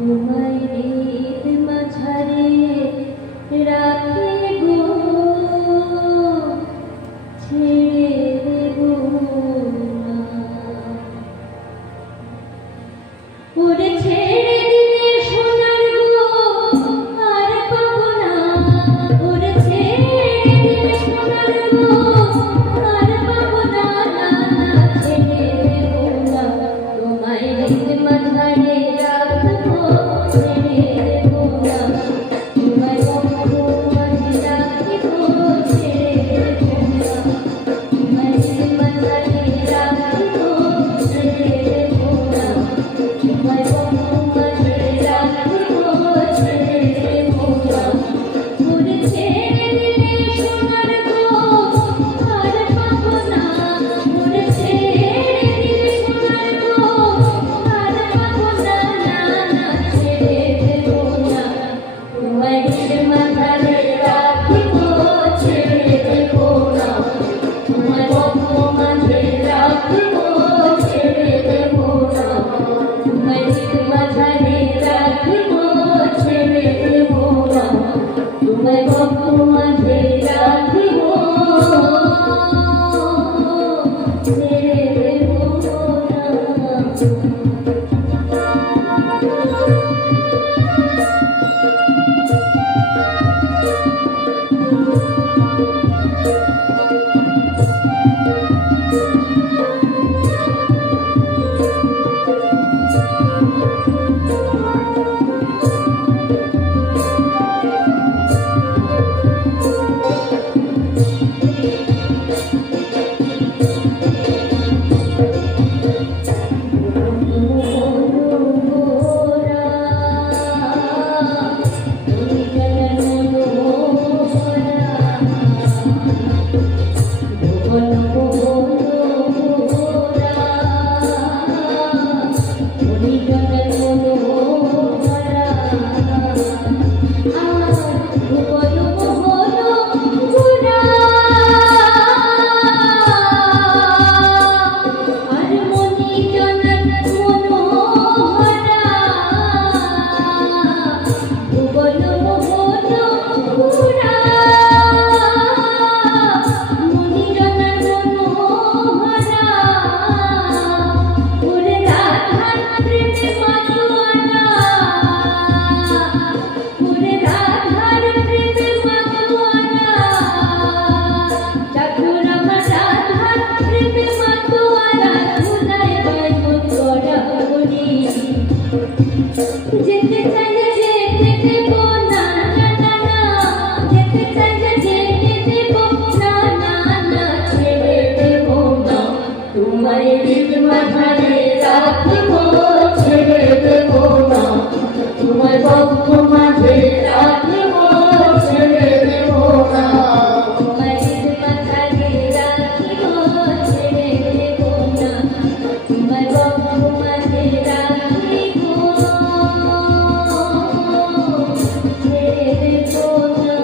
তোমায় হৃদ মাঝারে রাখি গো, ছেড়ে দেব না। ওরে ছেড়ে দিলে সোনার গো আর পাবো না, ওরে ছেড়ে দিলে সোনার গো আর পাবো না, ছেড়ে দেব না। তোমায় হৃদ মাঝারে রাখবো, ছেড়ে দেব না। তোমায় বন্ধু মাঝে রাখিব, ছেড়ে দেব না। তোমায় হৃদ মাঝারে রাখিব, ছেড়ে দেব না। তোমায় বন্ধু মাঝে রাখিব, ছেড়ে দেব না। ওরে ছেড়ে দিলে সোনার গো আর পাবো না, ওরে ছেড়ে দিলে সোনার গো আর পাবো না, ছেড়ে দেব না। তোমায় হৃদ মাঝারে রাখিব, ছেড়ে দেব না। তোমায় বন্ধু মাঝে রাখিব, ছেড়ে দেব না। তোমায় হৃদ মাঝারে রাখিব, ছেড়ে দেব না। তোমায় বন্ধু মাঝে রাখিব, ছেড়ে দেব যেতে চাইলে যেতে দেব না, যেতে চাইলে যেতে দেব না, ছেড়ে দেব না। তোমায় হৃদ মাঝারে রাখিব, ছেড়ে দেব না। তোমায় বন্ধু মাঝে রাখিব, ছেড়ে দেব না। তোমায় হৃদ মাঝারে রাখিব, ছেড়ে দেব না। তোমায় বন্ধু মাঝে রাখিব, ছেড়ে দেব না।